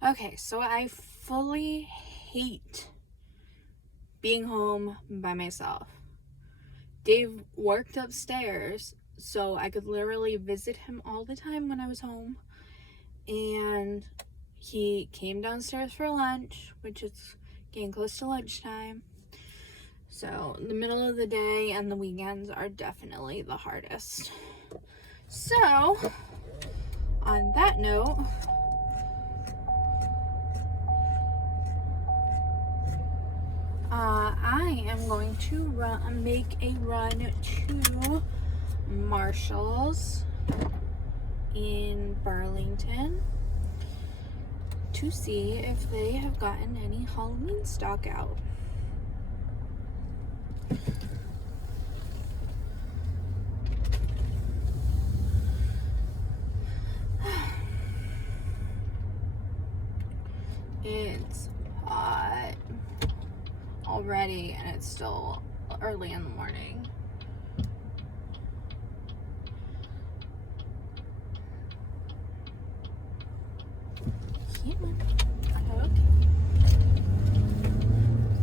Okay, so I fully hate being home by myself. Dave worked upstairs, so I could literally visit him all the time when I was home. And he came downstairs for lunch, which is getting close to lunchtime. So the middle of the day and the weekends are definitely the hardest. So, on that note, I am going to make a run to Marshall's in Burlington to see if they have gotten any Halloween stock out. It's hot already and it's still early in the morning.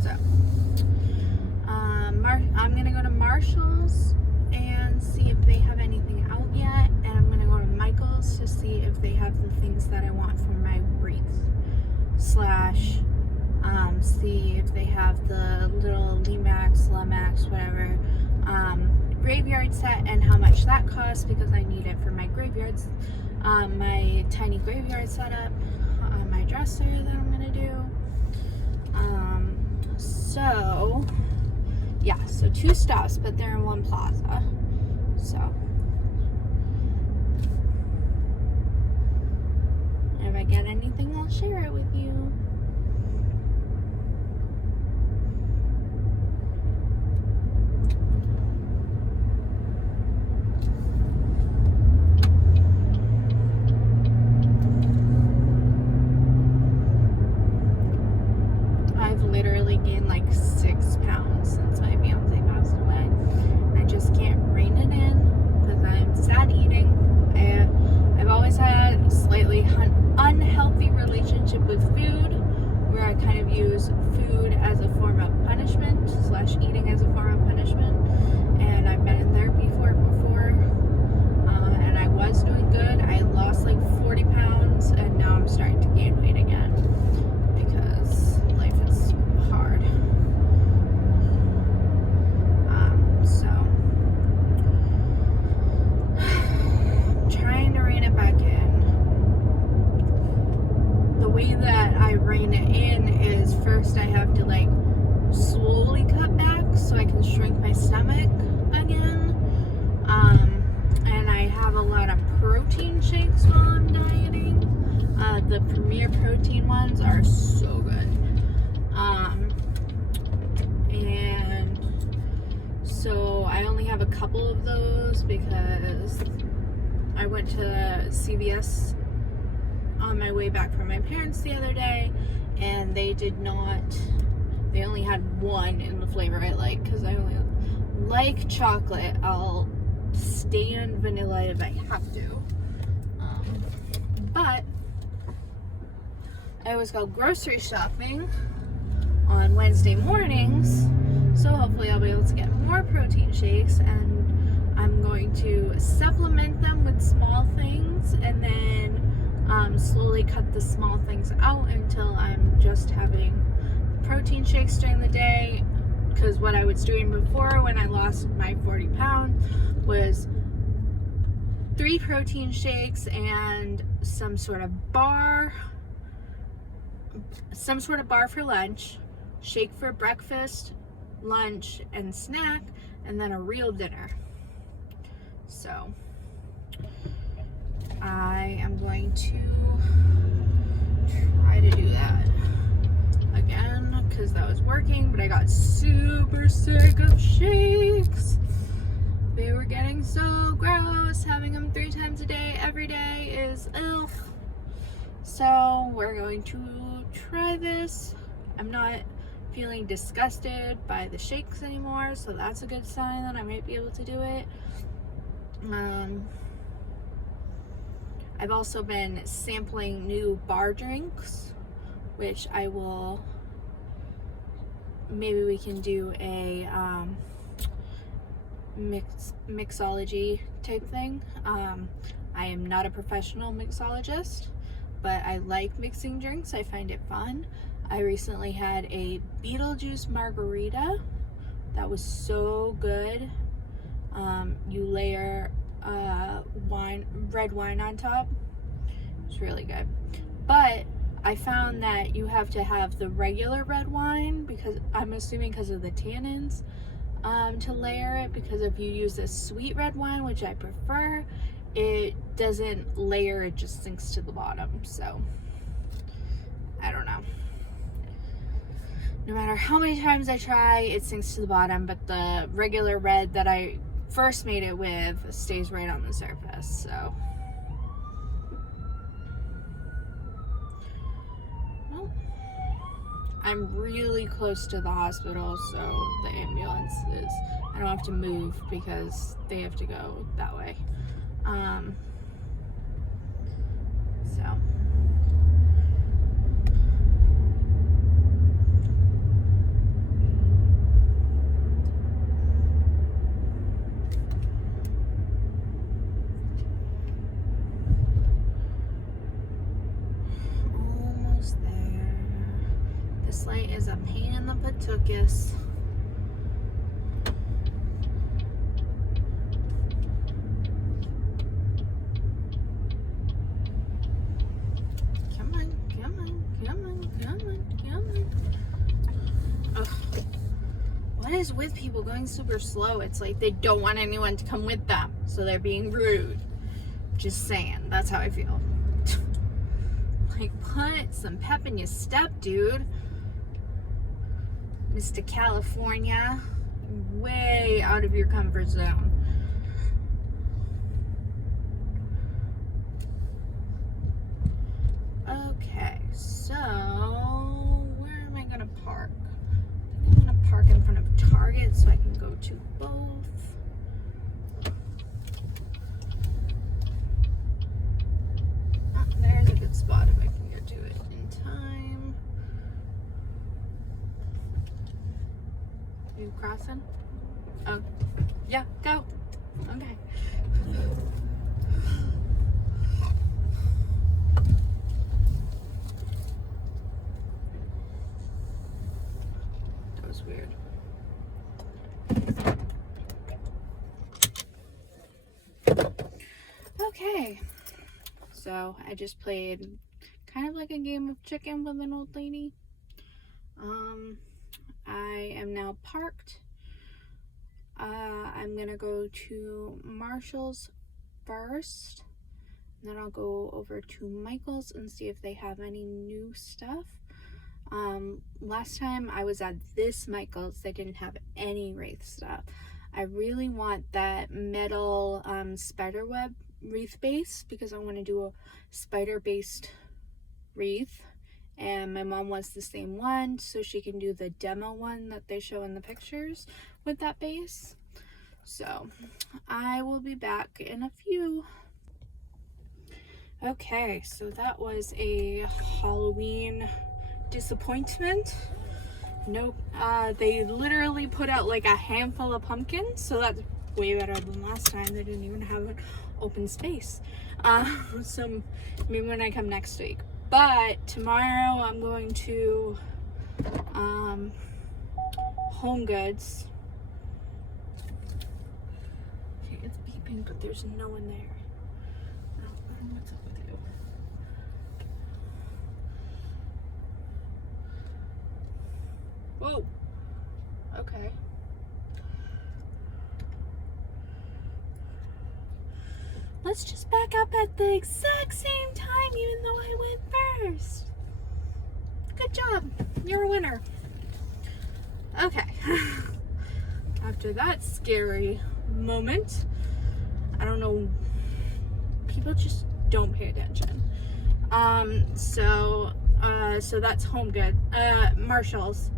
So, I'm gonna go to Marshall's and see if they have anything out yet, and I'm gonna go to Michael's to see if they have the things that I want for my wreath. See if they have the little Lemax, whatever, graveyard set and how much that costs, because I need it for my graveyards, my tiny graveyard setup, my dresser that I'm gonna do. So yeah, so 2 stops, but they're in one plaza. So if I get anything, I'll share it with you. I've literally gained like 6 pounds since my fiance passed away. And I just can't rein it in because I'm sad eating. I've always had a slightly unhealthy relationship with food, where I kind of use food as a form of punishment / eating as a form of punishment. And I've been in therapy for it before, and I was doing good. I lost like 40 pounds, and now I'm starting to gain weight again because life is hard. So I'm trying to rein it back in. The way that I rein it in is, first I have to like slowly cut back so I can shrink my stomach again. And I have a lot of protein shakes while I'm dieting. The Premier Protein ones are so good. And so I only have a couple of those because I went to CVS on my way back from my parents the other day, and they only had one in the flavor I like, because I only like chocolate. I'll stand vanilla if I have to. But I always go grocery shopping on Wednesday mornings, so hopefully I'll be able to get more protein shakes, and I'm going to supplement them with small things, and then slowly cut the small things out until I'm just having protein shakes during the day. Because what I was doing before when I lost my 40 pounds was 3 protein shakes and some sort of bar for lunch, shake for breakfast, lunch, and snack, and then a real dinner. So I am going to try to do that again because that was working, but I got super sick of shakes. They were getting so gross. Having them 3 times a day every day is ugh. So we're going to try this. I'm not feeling disgusted by the shakes anymore, so that's a good sign that I might be able to do it. I've also been sampling new bar drinks, which I will, maybe we can do a mixology type thing. I am not a professional mixologist, but I like mixing drinks. I find it fun. I recently had a Beetlejuice margarita that was so good. You layer red wine on top. It's really good. But I found that you have to have the regular red wine, because I'm assuming because of the tannins, to layer it, because if you use a sweet red wine, which I prefer, it doesn't layer, it just sinks to the bottom. So I don't know. No matter how many times I try, it sinks to the bottom, but the regular red that I first made it with stays right on the surface. So well, I'm really close to the hospital, so the ambulance is, I don't have to move because they have to go that way. So almost there. This light is a pain in the patookus. What is with people going super slow? It's like they don't want anyone to come with them, so they're being rude. Just saying, that's how I feel. Like, put some pep in your step, dude. Mr. California, way out of your comfort zone. Okay, so where am I gonna park? I'm gonna park in front of Target so I can go to both. Oh, there's a good spot if I can get to it in time. You crossing? Oh, yeah, go. Okay. That was weird. Okay, so I just played kind of like a game of chicken with an old lady. I am now parked. I'm gonna go to Marshall's first, and then I'll go over to Michael's and see if they have any new stuff. Last time I was at this Michael's, they didn't have any wraith stuff. I really want that metal spiderweb wreath base, because I want to do a spider based wreath, and my mom wants the same one so she can do the demo one that they show in the pictures with that base. So I will be back in a few. Okay, so that was a Halloween disappointment. Nope. They literally put out like a handful of pumpkins, so that's way better than last time. They didn't even have an open space. So maybe when I come next week. But tomorrow I'm going to Home Goods. Okay, it's beeping, but there's no one there. What's up with you? Whoa. Okay. Let's just back up at the exact same time, even though I went first. Good job. You're a winner. Okay. After that scary moment, I don't know, people just don't pay attention. So that's Home Goods, Marshall's.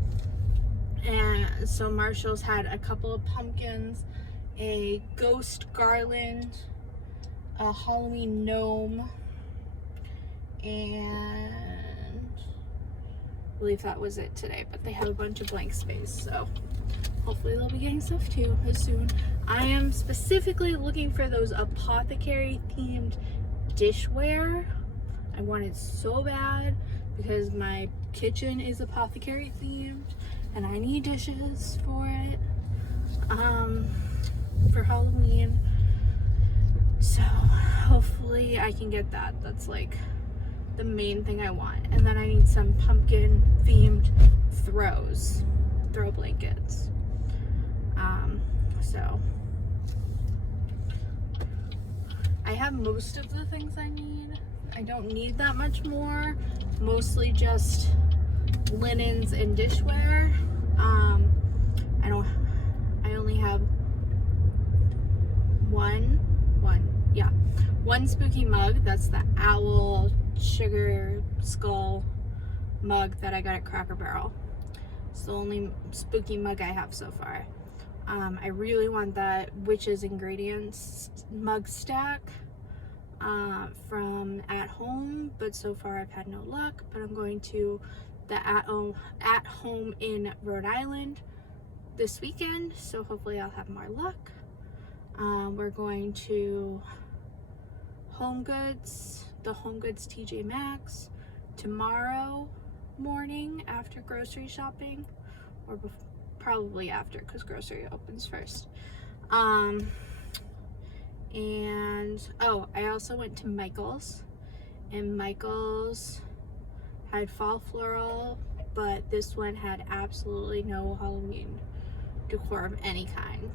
And so Marshall's had a couple of pumpkins, a ghost garland, a Halloween gnome, and I believe that was it today, but they have a bunch of blank space, so hopefully they'll be getting stuff too as soon. I am specifically looking for those apothecary themed dishware. I want it so bad because my kitchen is apothecary themed and I need dishes for it for Halloween. So hopefully I can get that. That's like the main thing I want. And then I need some pumpkin themed throw blankets. So I have most of the things I need. I don't need that much more. Mostly just linens and dishware. I only have one spooky mug. That's the owl sugar skull mug that I got at Cracker Barrel. It's the only spooky mug I have so far. I really want that Witch's Ingredients mug stack from At Home, but so far I've had no luck. But I'm going to the At Home in Rhode Island this weekend, so hopefully I'll have more luck. We're going to Home Goods, the Home Goods TJ Maxx tomorrow morning after grocery shopping, or probably after because grocery opens first. And I also went to Michael's, and Michael's had fall floral, but this one had absolutely no Halloween decor of any kind.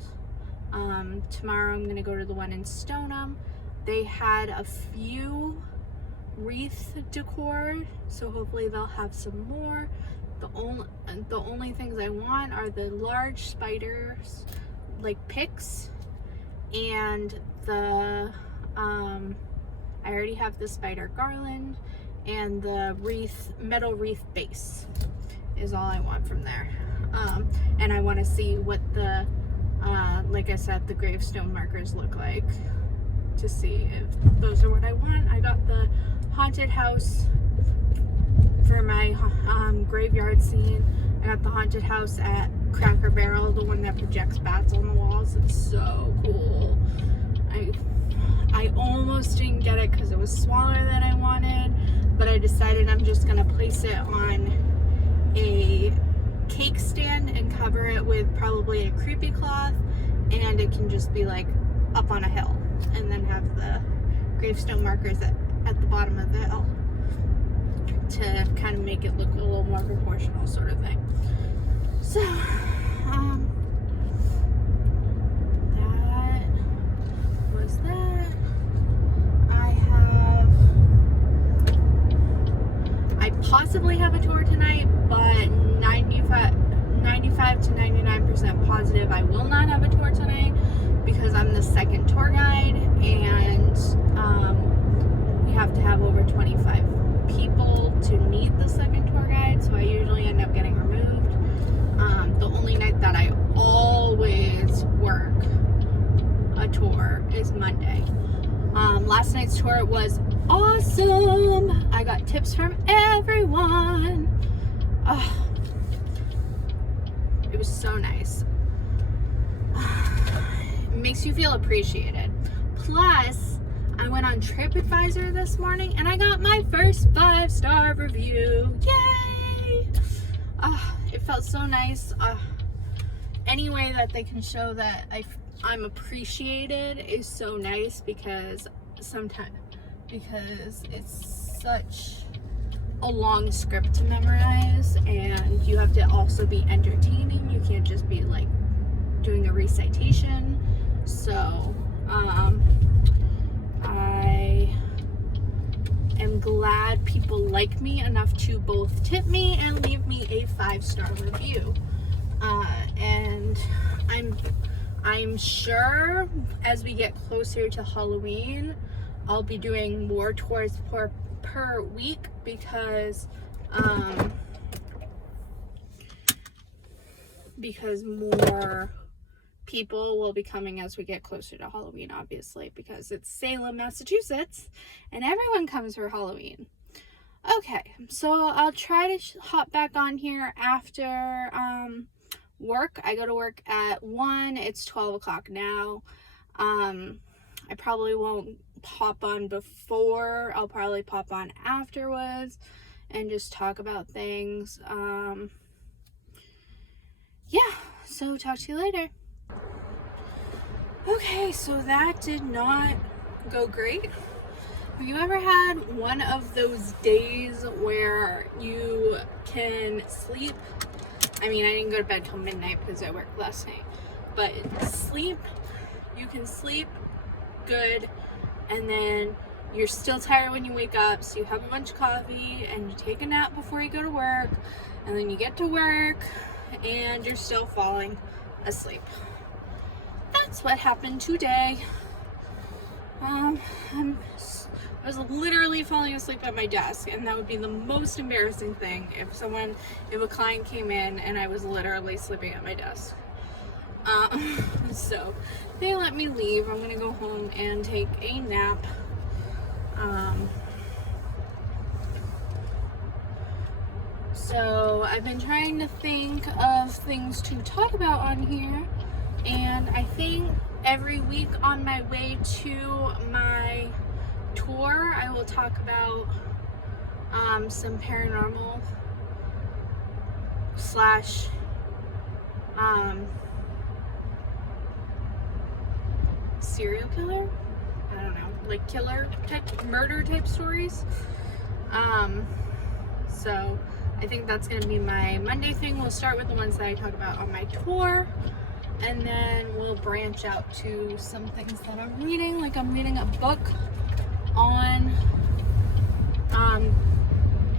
Tomorrow I'm gonna go to the one in Stoneham. They had a few wreath decor, so hopefully they'll have some more. The only things I want are the large spiders, like picks, and the I already have the spider garland, and the metal wreath base is all I want from there. And I want to see what the like I said, the gravestone markers look like, to see if those are what I want. I got the haunted house for my graveyard scene. I got the haunted house at Cracker Barrel, the one that projects bats on the walls. It's so cool. I almost didn't get it because it was smaller than I wanted, but I decided I'm just gonna place it on a cake stand and cover it with probably a creepy cloth, and it can just be like up on a hill, and then have the gravestone markers at the bottom of the hill to kind of make it look a little more proportional, sort of thing. So that was that. I possibly have a tour tonight, but 95 to 99% positive I will not have a tour tonight because I'm the second tour guide, and we have to have over 25 people to need the second tour guide, so I usually end up getting removed. The only night that I always work a tour is Monday. Last night's tour was awesome. I got tips from everyone. It was so nice. It makes you feel appreciated. Plus, I went on TripAdvisor this morning and I got my first 5-star review. Yay! It felt so nice. Any way that they can show that I'm appreciated is so nice, because it's such a long script to memorize, and you have to also be entertaining. You can't just be like doing a recitation. So I am glad people like me enough to both tip me and leave me a 5-star review. And I'm sure as we get closer to Halloween, I'll be doing more tours per week, because more people will be coming as we get closer to Halloween, obviously, because it's Salem, Massachusetts, and everyone comes for Halloween. Okay, so I'll try to hop back on here after work. I go to work at 1. It's 12 o'clock now. I probably won't pop on before. I'll probably pop on afterwards and just talk about things. Yeah, so talk to you later. Okay, so that did not go great. Have you ever had one of those days where you can sleep? I mean, I didn't go to bed till midnight because I worked last night, but you can sleep good, and then you're still tired when you wake up, so you have a bunch of coffee and you take a nap before you go to work, and then you get to work and you're still falling asleep. That's what happened today. I was literally falling asleep at my desk, and that would be the most embarrassing thing if a client came in and I was literally sleeping at my desk. So they let me leave. I'm gonna go home and take a nap. So I've been trying to think of things to talk about on here, and I think every week on my way to my tour, I will talk about some paranormal slash serial killer, I don't know, like killer type, murder type stories. So I think that's gonna be my Monday thing. We'll start with the ones that I talk about on my tour, and then we'll branch out to some things that I'm reading. Like I'm reading a book on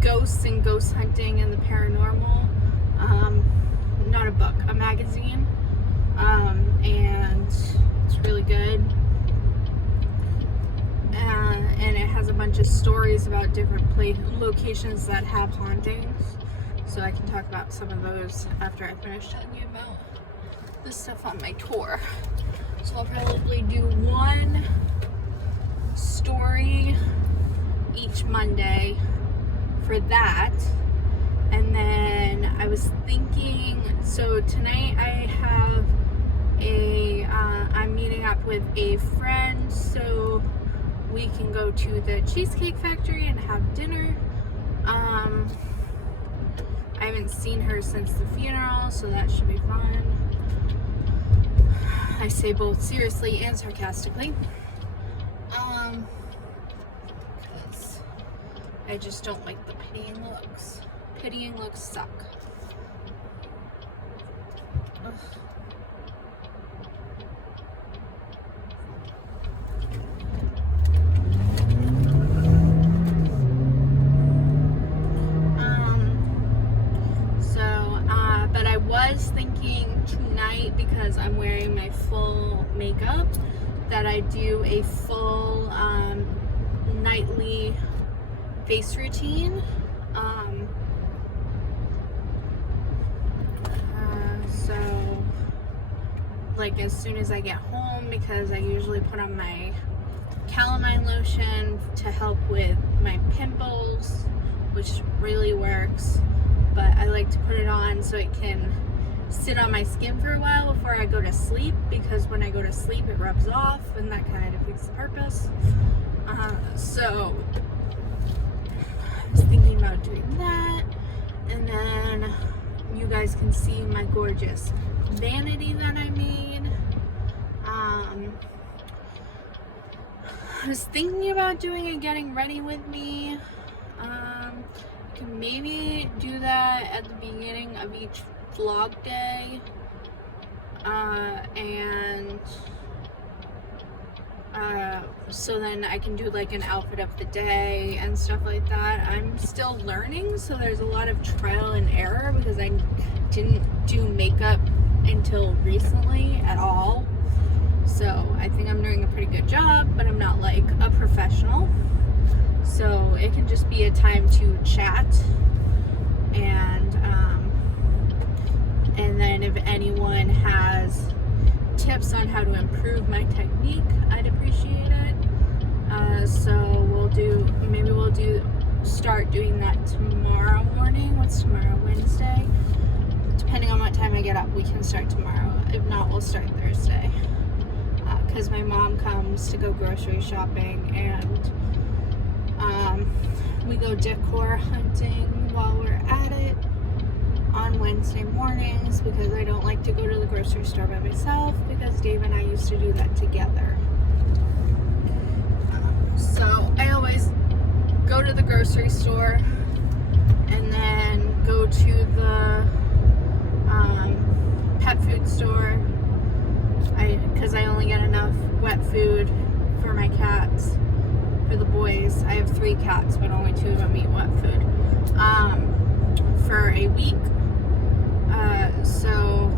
ghosts and ghost hunting and the paranormal. Not a book, a magazine, and it's really good. And it has a bunch of stories about different locations that have hauntings. So I can talk about some of those after I finish telling you about the stuff on my tour. So I'll probably do one story each Monday for that. And then I was thinking, so tonight I have I'm meeting up with a friend so we can go to the Cheesecake Factory and have dinner. I haven't seen her since the funeral, so that should be fun. I say both seriously and sarcastically. Because I just don't like the pitying looks. Pitying looks suck. Ugh. But I was thinking tonight, because I'm wearing my full makeup, that I do a full nightly face routine. So like as soon as I get home, because I usually put on my calamine lotion to help with my pimples, which really works, but I like to put it on so it can sit on my skin for a while before I go to sleep, because when I go to sleep it rubs off and that kind of defeats the purpose. So I was thinking about doing that, and then you guys can see my gorgeous vanity that I made. I was thinking about doing a getting ready with me. I can maybe do that at the beginning of each vlog day, and so then I can do like an outfit of the day and stuff like that. I'm still learning, so there's a lot of trial and error, because I didn't do makeup until recently at all. So I think I'm doing a pretty good job, but I'm not like a professional. So it can just be a time to chat, and then if anyone has tips on how to improve my technique, I'd appreciate it. So we'll do start doing that tomorrow morning. What's tomorrow? Wednesday? Depending on what time I get up, we can start tomorrow. If not, we'll start Thursday. Because my mom comes to go grocery shopping, and we go decor hunting while we're at it on Wednesday mornings, because I don't like to go to the grocery store by myself, because Dave and I used to do that together. So I always go to the grocery store and then go to the pet food store, because I only get enough wet food for my cats. For the boys, I have 3 cats, but only 2 of them eat wet food for a week. So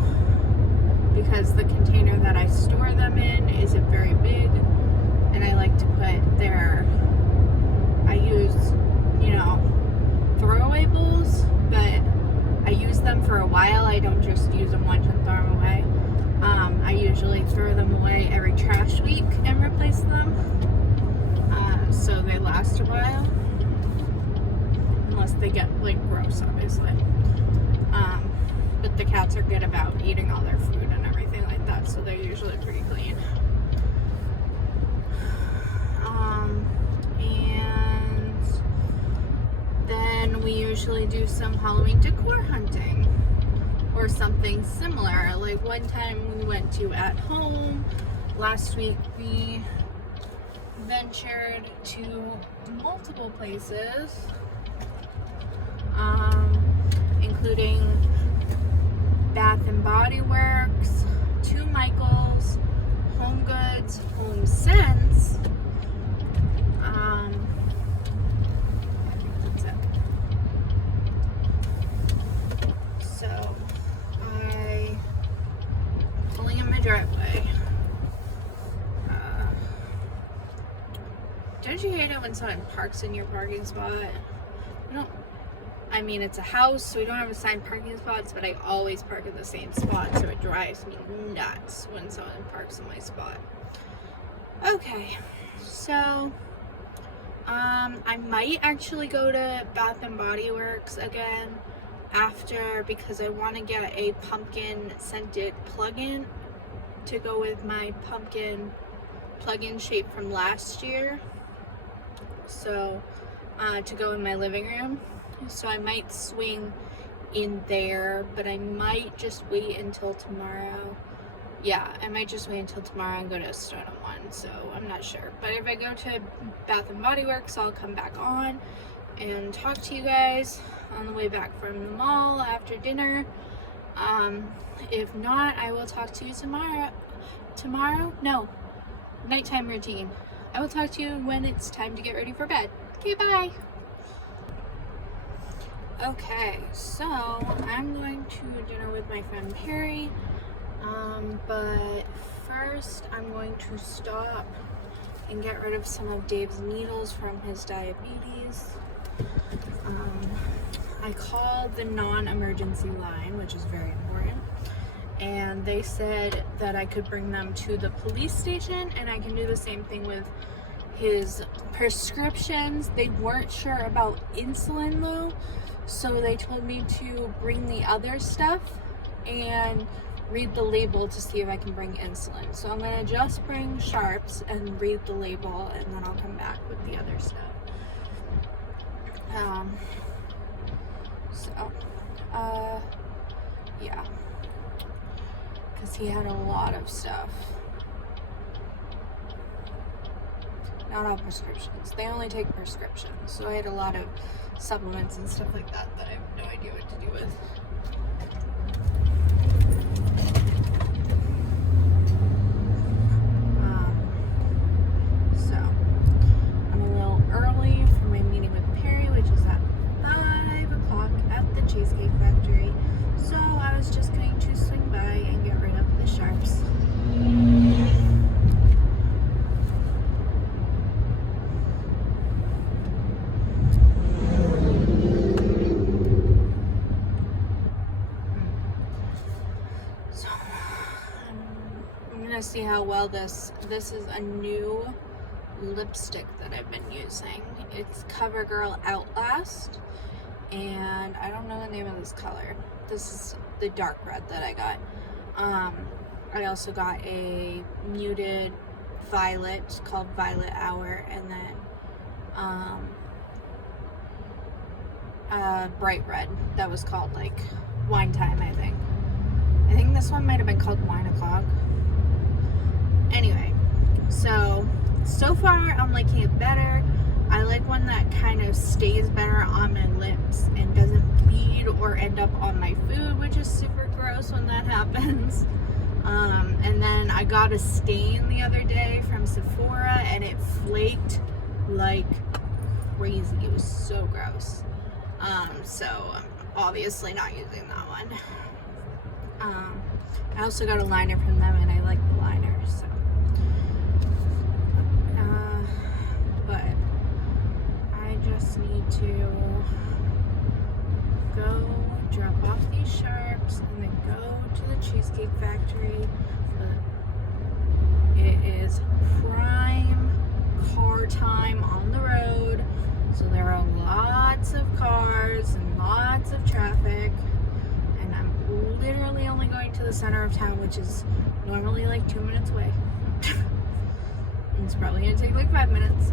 because the container that I store them in isn't very big, and I like to put I use, throwaway bowls, but I use them for a while. I don't just use them once and throw them away. I usually throw them away every trash week and replace them, so they last a while, unless they get gross, obviously. But the cats are good about eating all their food and everything like that, so they're usually pretty clean. And then we usually do some Halloween decor hunting or something similar. Like one time we went to At Home. Last week we ventured to multiple places, including Bath and Body Works, 2 Michaels, Home Goods, Home Sense. I think that's it. So pulling in my driveway. Don't you hate it when someone parks in your parking spot? It's a house, so we don't have assigned parking spots, but I always park in the same spot, so it drives me nuts when someone parks in my spot. Okay, so I might actually go to Bath and Body Works again after, because I want to get a pumpkin scented plug-in to go with my pumpkin plug-in shape from last year, so to go in my living room. So I might swing in there, but I might just wait until tomorrow. Yeah, I might just wait until tomorrow and go to Stone One, so I'm not sure. But if I go to Bath and Body Works, I'll come back on and talk to you guys on the way back from the mall after dinner. If not, I will talk to you tomorrow. No, nighttime routine. I will talk to you when it's time to get ready for bed. Okay, bye. Okay, so I'm going to dinner with my friend Perry, but first I'm going to stop and get rid of some of Dave's needles from his diabetes. I called the non-emergency line, which is very important, and they said that I could bring them to the police station, and I can do the same thing with his prescriptions. They weren't sure about insulin though, so they told me to bring the other stuff and read the label to see if I can bring insulin. So I'm gonna just bring sharps and read the label, and then I'll come back with the other stuff. Yeah, because he had a lot of stuff. Not all prescriptions. They only take prescriptions. So I had a lot of supplements and stuff like that that I have no idea what to do with. So I'm a little early for my meeting with Perry, which is at 5 o'clock at the Cheesecake Factory. So I was just going to swing by and get rid of the sharps. See how well this is a new lipstick that I've been using. It's CoverGirl Outlast, and I don't know the name of this color. This is the dark red that I got. I also got a muted violet called Violet Hour, and then bright red that was called like Wine Time, I think. I think this one might have been called Wine O'Clock. Anyway, so far I'm liking it better. I like one that kind of stays better on my lips and doesn't bleed or end up on my food, which is super gross when that happens. And then I got a stain the other day from Sephora and it flaked like crazy. It was so gross. So I'm obviously not using that one. I also got a liner from them and I like the liner, so. But I just need to go drop off these sharps and then go to the Cheesecake Factory. But it is prime car time on the road, so there are lots of cars and lots of traffic, and I'm literally only going to the center of town, which is normally like 2 minutes away. It's probably gonna take like 5 minutes.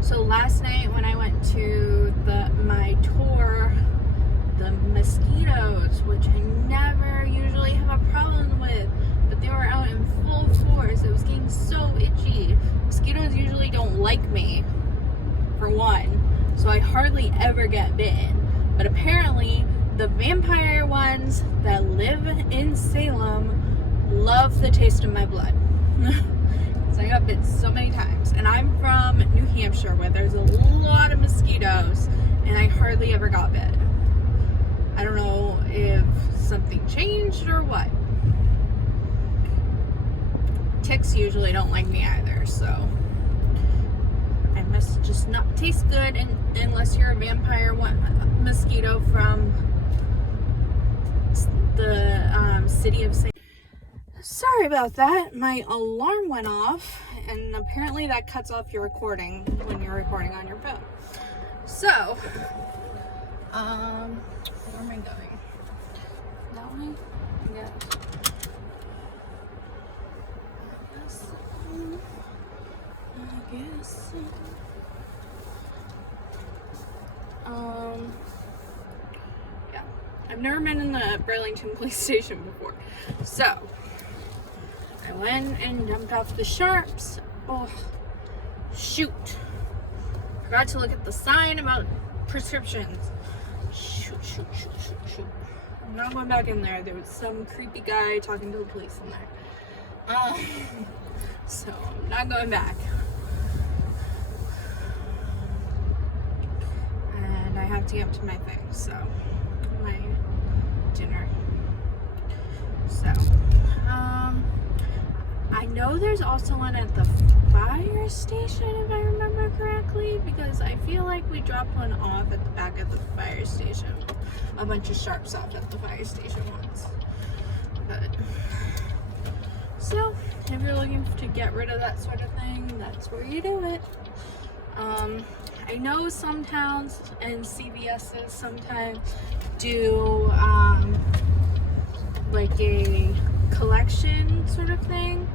So last night when I went to my tour, the mosquitoes, which I never usually have a problem with, but they were out in full force. It was getting so itchy. Mosquitoes usually don't like me, for one, so I hardly ever get bitten. But apparently the vampire ones that live in Salem love the taste of my blood. So I got bit so many times, and I'm from New Hampshire where there's a lot of mosquitoes and I hardly ever got bit. I don't know if something changed or what. Ticks usually don't like me either, so I must just not taste good unless you're a vampire mosquito from the city of St. Sorry about that. My alarm went off, and apparently that cuts off your recording when you're recording on your phone. So, where am I going? That way? Yeah. I guess. Yeah. I've never been in the Burlington police station before. So, I went and dumped off the sharps. Oh, shoot. Forgot to look at the sign about prescriptions. Shoot. I'm not going back in there. There was some creepy guy talking to the police in there. So I'm not going back. And I have to get to my thing, so my dinner. So, I know there's also one at the fire station, if I remember correctly, because I feel like we dropped one off at the back of the fire station. A bunch of sharps off at the fire station once. But, so, if you're looking to get rid of that sort of thing, that's where you do it. I know some towns and CVS's sometimes do, like a collection sort of thing,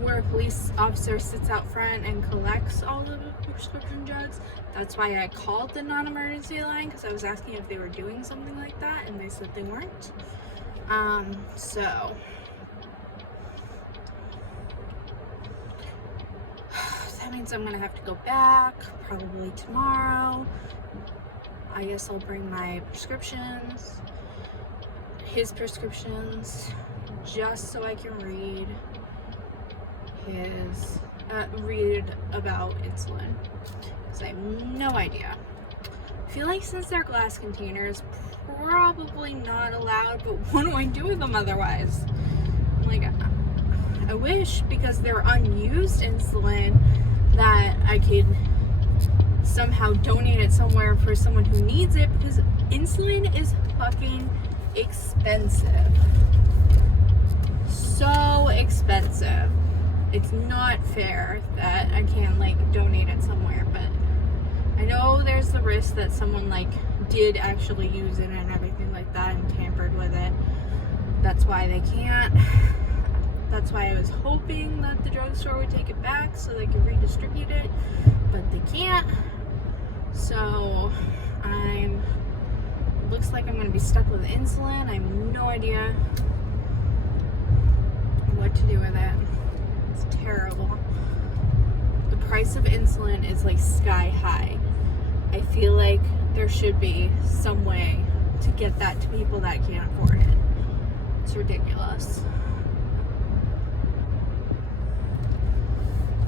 where a police officer sits out front and collects all of the prescription drugs. That's why I called the non-emergency line, because I was asking if they were doing something like that, and they said they weren't. So that means I'm gonna have to go back probably tomorrow. I guess I'll bring my prescriptions, his prescriptions, just so I can read about insulin, because I have no idea. I feel like since they're glass containers, probably not allowed, but what do I do with them otherwise? Like, I I wish, because they're unused insulin, that I could somehow donate it somewhere for someone who needs it, because insulin is fucking expensive. So expensive. It's not fair that I can't like donate it somewhere, but I know there's the risk that someone like did actually use it and everything like that and tampered with it. That's why they can't. That's why I was hoping that the drugstore would take it back so they could redistribute it, but they can't. So looks like I'm gonna be stuck with insulin. I have no idea what to do with it. It's terrible. The price of insulin is like sky high. I feel like there should be some way to get that to people that can't afford it. It's ridiculous.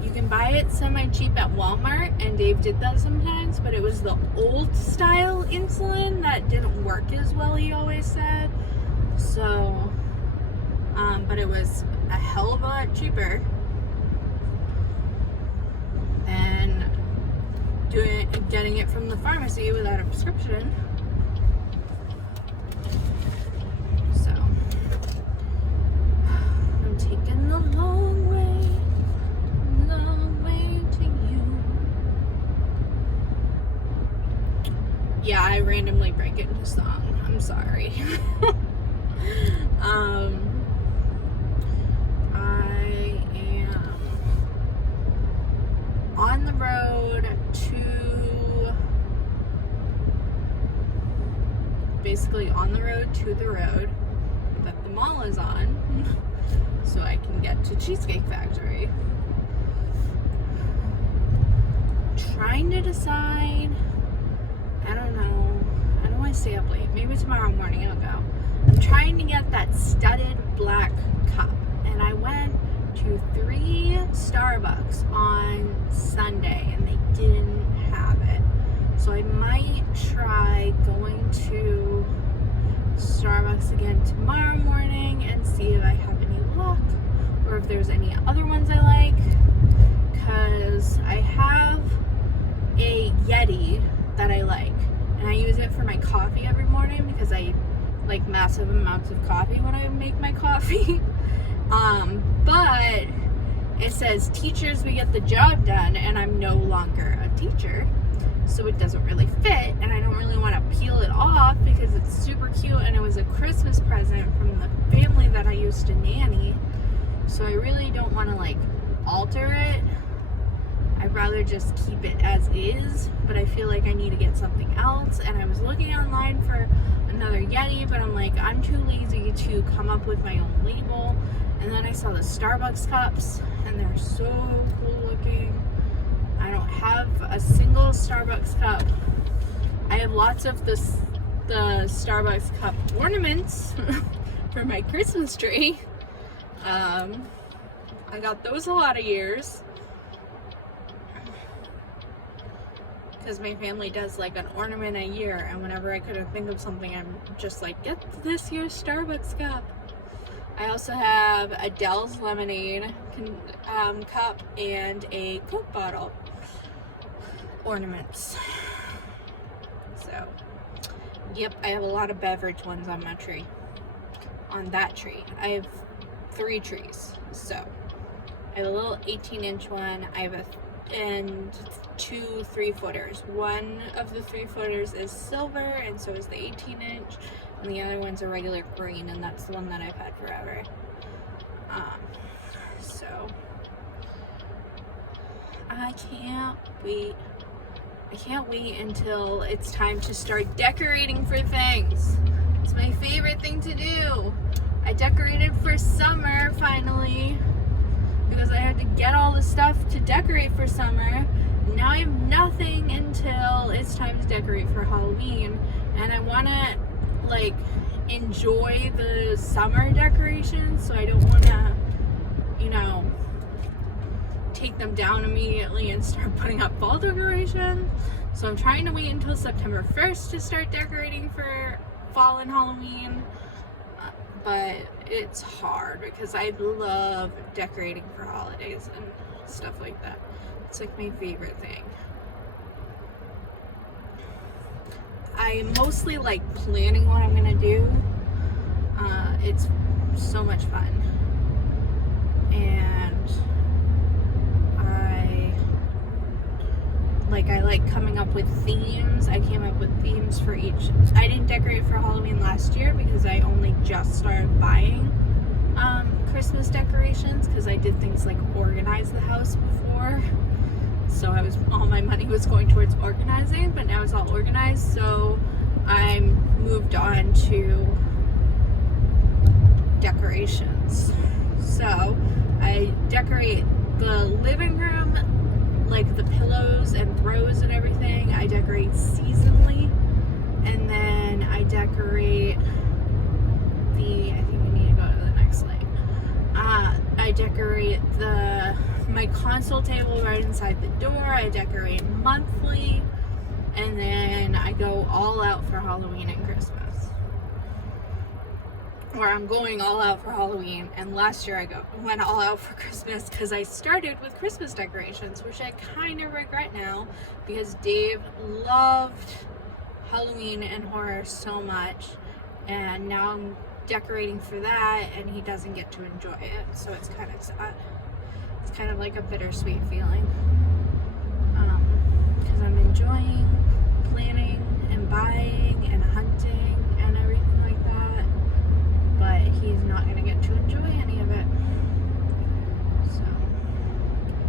You can buy it semi-cheap at Walmart, and Dave did that sometimes, but it was the old style insulin that didn't work as well, he always said. So, but it was a hell of a lot cheaper than getting it from the pharmacy without a prescription. So, I'm taking the long way to you. Yeah, I randomly break into song. I'm sorry. I am on the road to the road that the mall is on, so I can get to Cheesecake Factory. Trying to decide, I don't know, I don't want to stay up late. Maybe tomorrow morning I'll go. I'm trying to get that studded black cup, and I went to 3 Starbucks on Sunday and they didn't have it. So I might try going to Starbucks again tomorrow morning and see if I have any luck or if there's any other ones I like, because I have a Yeti that I like, and I use it for my coffee every morning because I like massive amounts of coffee when I make my coffee. But it says teachers, we get the job done, and I'm no longer a teacher, so it doesn't really fit, and I don't really want to peel it off because it's super cute and it was a Christmas present from the family that I used to nanny. So I really don't want to like alter it. I'd rather just keep it as is, but I feel like I need to get something else. And I was looking online for another Yeti, but I'm like, I'm too lazy to come up with my own label. And then I saw the Starbucks cups, and they're so cool looking. I don't have a single Starbucks cup. I have lots of the Starbucks cup ornaments for my Christmas tree. I got those a lot of years because my family does like an ornament a year, and whenever I couldn't think of something, I'm just like, get this year's Starbucks cup. I also have a Dell's lemonade cup and a Coke bottle ornaments. So, yep, I have a lot of beverage ones on my tree. On that tree. I have 3 trees. So, I have a little 18-inch one. I have and 2 3-footers. One of the 3-footers is silver, and so is the 18-inch. And the other one's a regular green, and that's the one that I've had forever. So I can't wait. I can't wait until it's time to start decorating for things. It's my favorite thing to do. I decorated for summer finally because I had to get all the stuff to decorate for summer. Now I have nothing until it's time to decorate for Halloween, and I want to like enjoy the summer decorations, so I don't want to, you know, take them down immediately and start putting up fall decorations. So I'm trying to wait until September 1st to start decorating for fall and Halloween, but it's hard because I love decorating for holidays and stuff like that. It's like my favorite thing. I mostly like planning what I'm gonna do. It's so much fun, and I like coming up with themes. I came up with themes for each. I didn't decorate for Halloween last year because I only just started buying Christmas decorations, because I did things like organize the house before. So all my money was going towards organizing, but now it's all organized. So I moved on to decorations. So I decorate the living room, like the pillows and throws and everything. I decorate seasonally, and then I decorate I think we need to go to the next slide. I decorate my console table right inside the door. I decorate monthly, and then I go all out for Halloween and Christmas. Or I'm going all out for Halloween, and last year I went all out for Christmas because I started with Christmas decorations, which I kind of regret now because Dave loved Halloween and horror so much, and now I'm decorating for that and he doesn't get to enjoy it, so it's kind of sad. It's kind of like a bittersweet feeling, because I'm enjoying planning and buying and hunting and everything like that, but he's not going to get to enjoy any of it, so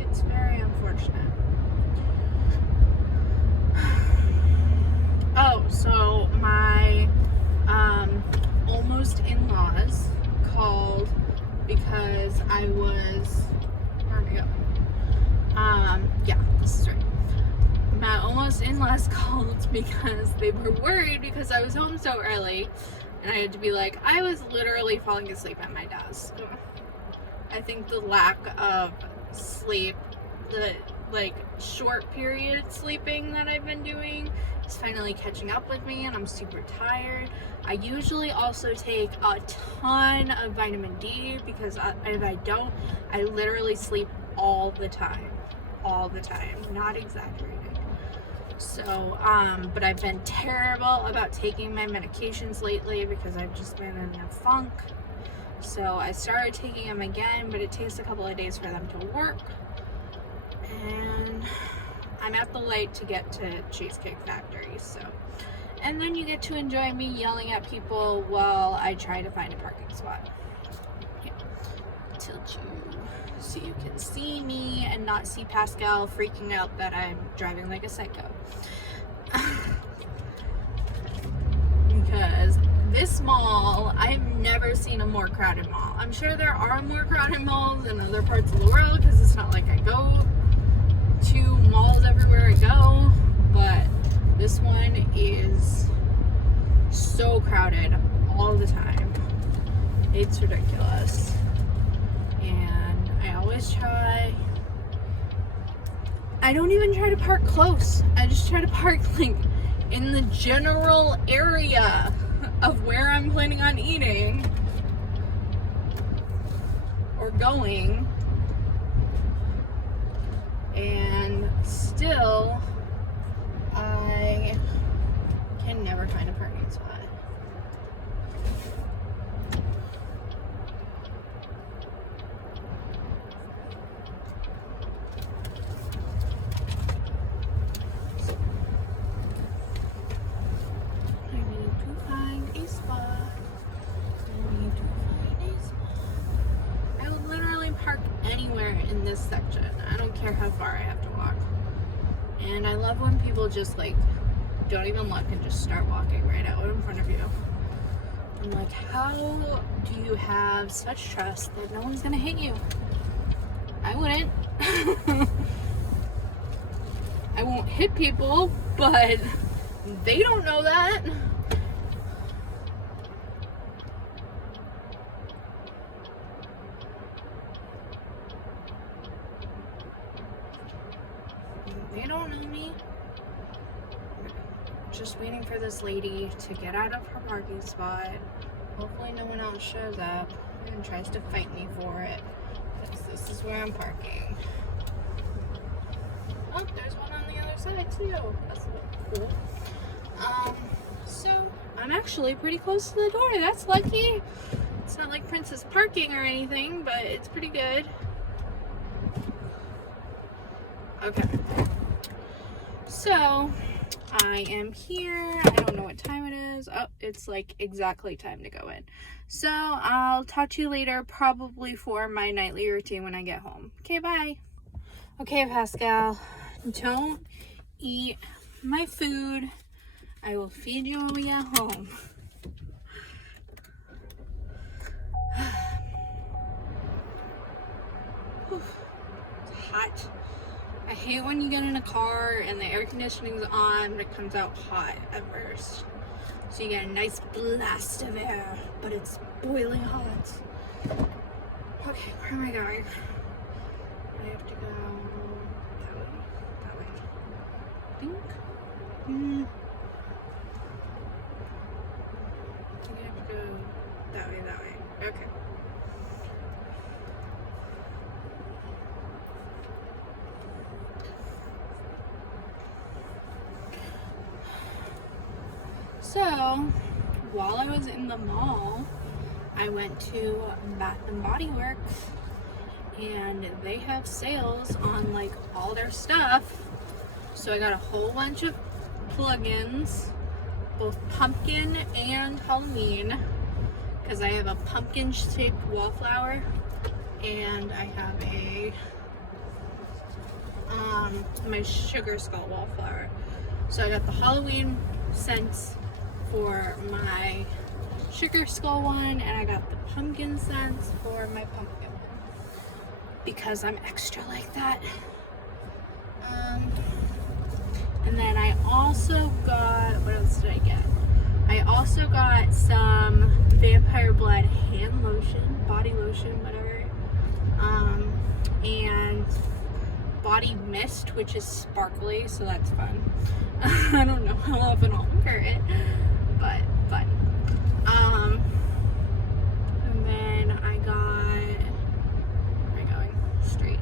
it's very unfortunate. Oh, so my almost in-laws called because I was, where did I go? Yeah, this is right. My almost in-laws called because they were worried because I was home so early, and I had to be like, I was literally falling asleep at my desk. I think the lack of sleep, the short period sleeping that I've been doing is finally catching up with me, and I'm super tired. I usually also take a ton of vitamin D because if I don't, I literally sleep all the time, not exaggerating. So, but I've been terrible about taking my medications lately because I've just been in a funk. So I started taking them again, but it takes a couple of days for them to work. And I'm at the light to get to Cheesecake Factory, so. And then you get to enjoy me yelling at people while I try to find a parking spot. Here, tilt you so you can see me and not see Pascal freaking out that I'm driving like a psycho. Because this mall, I've never seen a more crowded mall. I'm sure there are more crowded malls in other parts of the world because it's not like I go to malls everywhere I go, but this one is so crowded all the time. It's ridiculous. And I always I don't even try to park close. I just try to park like in the general area of where I'm planning on eating or going. And still, I can never find a parking spot. I need to find a spot. I will literally park anywhere in this section. I don't care how far I have to walk. And I love when people just don't even look and just start walking right out in front of you. I'm like, how do you have such trust that no one's gonna hit you? I wouldn't. I won't hit people, but they don't know that. They don't know me. Just waiting for this lady to get out of her parking spot Hopefully no one else shows up and tries to fight me for it. Because this is where I'm parking. Oh, there's one on the other side too. That's cool. So I'm actually pretty close to the door. That's lucky. It's not like Princess Parking or anything, but it's pretty good. Okay. So I am here. I don't know what time it is. Oh, it's like exactly time to go in. So I'll talk to you later, probably for my nightly routine when I get home. Okay, bye. Okay, Pascal, don't eat my food. I will feed you when we get home. It's hot. I hate when you get in a car and the air conditioning's on, but it comes out hot at first. So you get a nice blast of air, but it's boiling hot. Okay, where am I going? I have to go that way. I think. I think I have to go that way. Okay. So, while I was in the mall, I went to Bath and Body Works, and they have sales on like all their stuff. So I got a whole bunch of plugins, both pumpkin and Halloween, because I have a pumpkin shaped wallflower, and I have a my sugar skull wallflower. So I got the Halloween scents for my sugar skull one, and I got the pumpkin scents for my pumpkin one, because I'm extra like that. And then I also got, what else did I get? I also got some Vampire Blood hand lotion, body lotion, whatever, and body mist, which is sparkly, so that's fun. I don't know how often I'll wear it, but fun. And then I got, where am I going? Straight.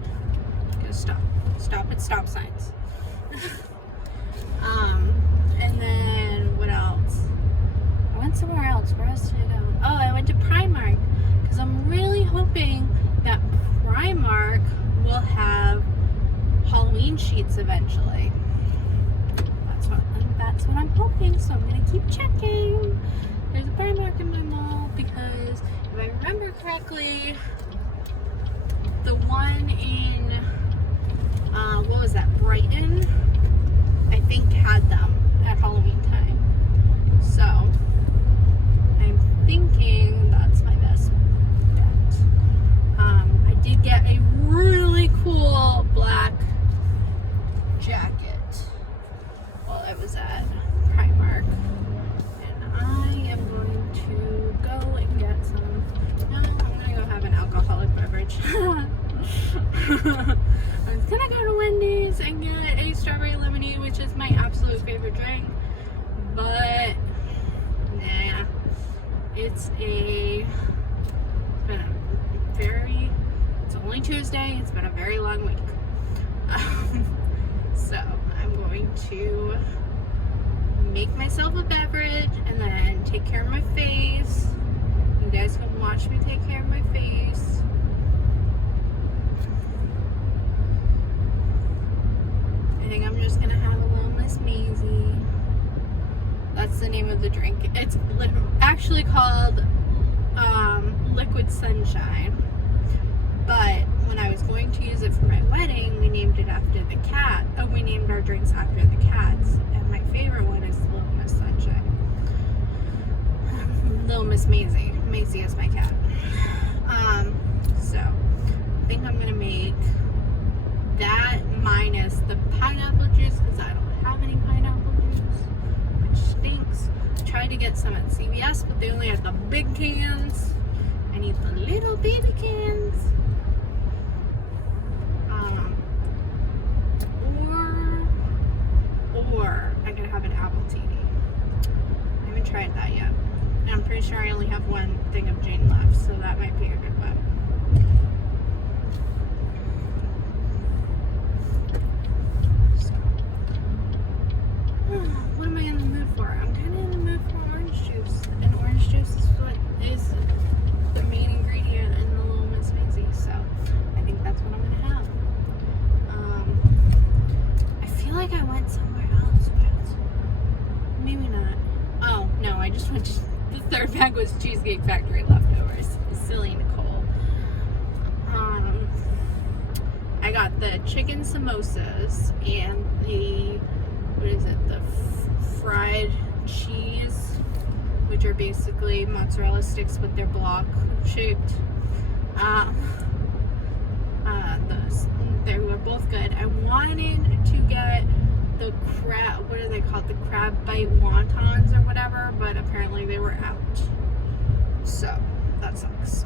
Gonna stop at stop signs. And then what else? I went somewhere else. Where else did I go? Oh, I went to Primark, because I'm really hoping that Primark will have Halloween sheets eventually. That's what I'm hoping, so I'm gonna keep checking. There's a Primark in my mall, because if I remember correctly, the one in what was that, Brighton, I think had them at Halloween time. So I'm thinking that's my best bet. I did get a really cool black jacket while I was at Primark, and I am going to go and get some. No, I'm gonna go have an alcoholic beverage. I was gonna go to Wendy's and get a strawberry lemonade, which is my absolute favorite drink, but nah, it's only Tuesday. It's been a very long week. So I'm going to make myself a beverage and then take care of my face. You guys can watch me take care of my face. I think I'm just gonna have a little Miss Maisie. That's the name of the drink. It's actually called Liquid Sunshine. But when I was going to use it for my wedding, we named it after the cat. Oh, we named our drinks after the cats. And my favorite one is Little Miss Sunshine. Little Miss Maisie. Maisie is my cat. So I think I'm gonna make that minus the pineapple juice, because I don't have any pineapple juice, which stinks. I tried to get some at CVS, but they only have the big cans. I need the little baby cans. Or I could have an apple TV. I haven't tried that yet. And I'm pretty sure I only have one thing of Jane left, so that might be a good bet. So, what am I in the mood for? I'm kind of in the mood for orange juice. And orange juice is what is the main ingredient in the Little Miss Maisie, so I think that's what I'm going to have. I feel like I went somewhere else, but maybe not. Oh, no, I just went to... The third bag was Cheesecake Factory leftovers. Silly Nicole. I got the chicken samosas and the, what is it, the fried cheese, which are basically mozzarella sticks, but they're block shaped. Those, they were both good. I wanted to get the crab, what are they called? The crab bite wontons or whatever, but apparently they were out. So, that sucks.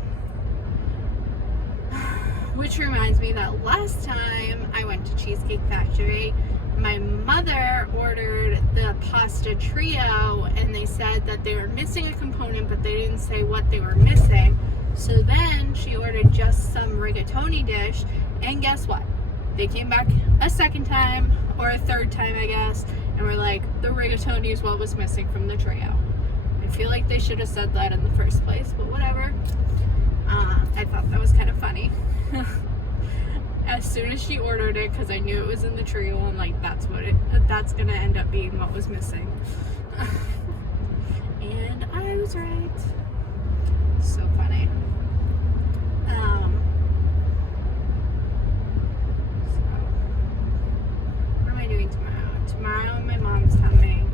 Which reminds me that last time I went to Cheesecake Factory, my mother ordered the pasta trio and they said that they were missing a component, but they didn't say what they were missing. So then she ordered just some rigatoni dish, and guess what? They came back a second time, or a third time, I guess, and were like, the rigatoni is what was missing from the trio. I feel like they should have said that in the first place, but whatever. I thought that was kind of funny. As soon as she ordered it, because I knew it was in the trio, I'm like, that's gonna end up being what was missing. And I was right. So funny. So what am I doing tomorrow? Tomorrow my mom's coming.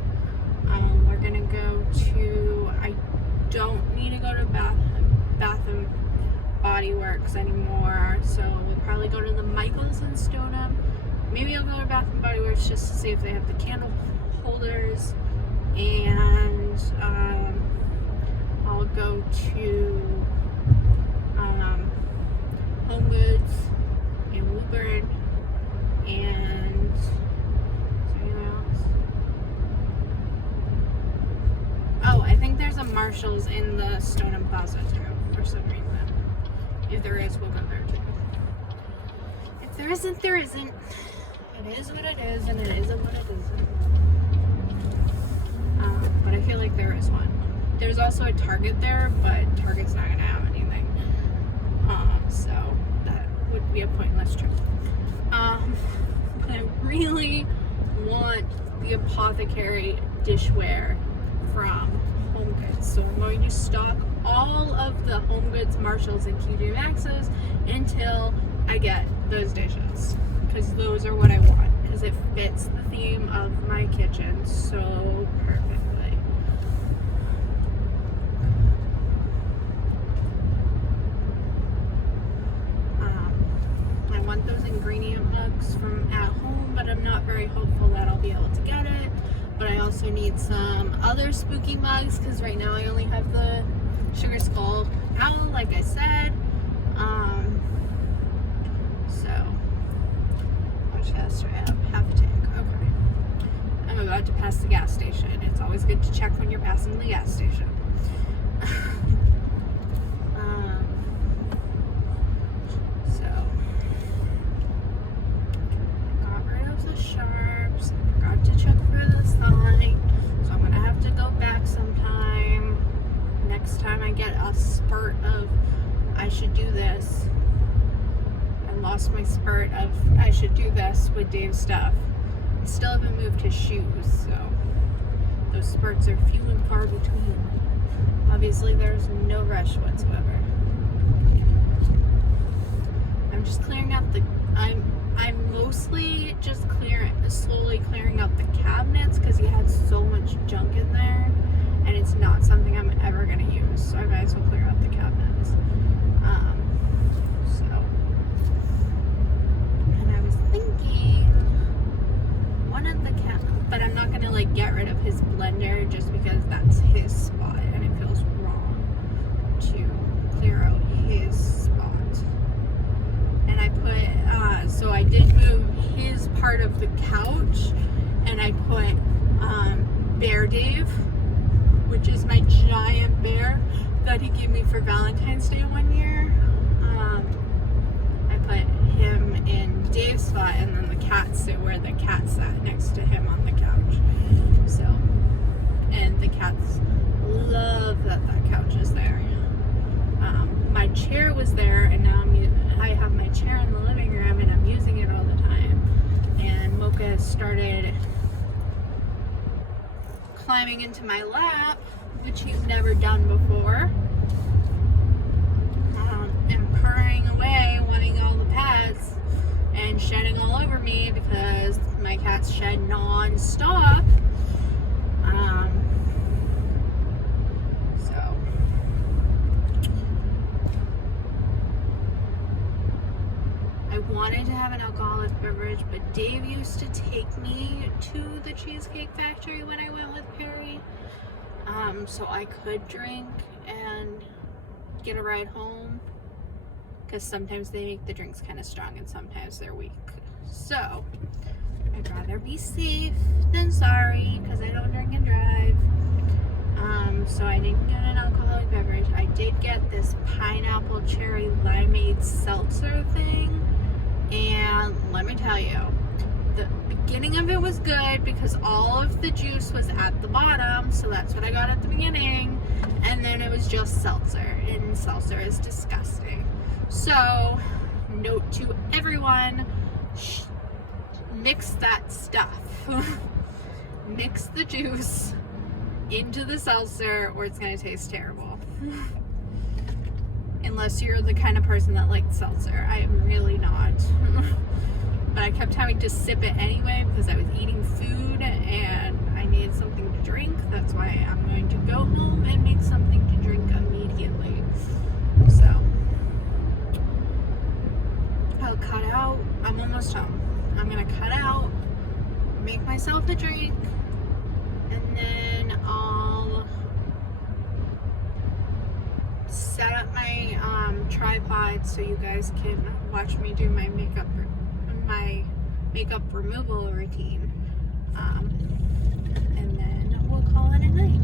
We're gonna go to, I don't need to go to Bath and Body Works anymore, so we'll probably go to the Michaels in Stoneham. Maybe I'll go to Bath and Body Works just to see if they have the candle holders, and I'll go to Home Goods in Woburn, and is there anything else? Oh, I think there's a Marshall's in the Stoneham Plaza too, for some reason. If there is, we'll go there too. If there isn't, there isn't. It is what it is, and it isn't what it isn't. But I feel like there is one. There's also a Target there, but Target's not going to have anything. So that would be a pointless trip. But I really want the Apothecary dishware from Home Goods. So I'm going to stock all of the Home Goods, Marshalls, and TJ Maxx's until I get those dishes. Because those are what I want. Because it fits the theme of my kitchen so perfectly. I want those ingredient mugs from at home, but I'm not very hopeful that I'll be able to get it. But I also need some other spooky mugs, because right now I only have the Sugar Skull Owl, like I said. So, how much gas do I have? Half a tank. Okay. I'm about to pass the gas station. It's always good to check when you're passing the gas station. So, got rid of the sharps. I forgot to check for the sign. So I'm gonna have to go back sometime. Next time I get a spurt of I should do this. I lost my spurt of I should do this with Dave's stuff. I still haven't moved his shoes, so those spurts are few and far between. Obviously there's no rush whatsoever. I'm just clearing out the I'm mostly just slowly clearing out the cabinets, because he had so much junk in there. And it's not something I'm ever going to use, so I might as well clear out the cabinets. And I was thinking, one of the but I'm not going to like get rid of his blender just because that's his spot, and it feels wrong to clear out his spot. And I put, so I did move his part of the couch, and I put Bear Dave which is my giant bear that he gave me for Valentine's Day one year. I put him in Dave's spot, and then the cats sit where the cat sat next to him on the couch. So, and the cats love that couch is there. My chair was there, and now I have my chair in the living room, and I'm using it all the time. And Mocha has started climbing into my lap, which he's never done before, and purring away, wanting all the pets, and shedding all over me because my cats shed non-stop. I wanted to have an alcoholic beverage, but Dave used to take me to the Cheesecake Factory when I went with Perry, so I could drink and get a ride home, because sometimes they make the drinks kind of strong and sometimes they're weak. So I'd rather be safe than sorry, because I don't drink and drive. So I didn't get an alcoholic beverage. I did get this pineapple cherry limeade seltzer thing. And let me tell you, the beginning of it was good because all of the juice was at the bottom, so that's what I got at the beginning. And then it was just seltzer, and seltzer is disgusting. So, note to everyone, mix that stuff. Mix the juice into the seltzer, or it's going to taste terrible. Unless you're the kind of person that likes seltzer. I am really not. But I kept having to sip it anyway because I was eating food and I needed something to drink. That's why I'm going to go home and make something to drink immediately. So, I'll cut out. I'm almost home. I'm going to cut out, make myself a drink, and then I'll set up my tripod so you guys can watch me do my makeup removal routine, and then we'll call it a night.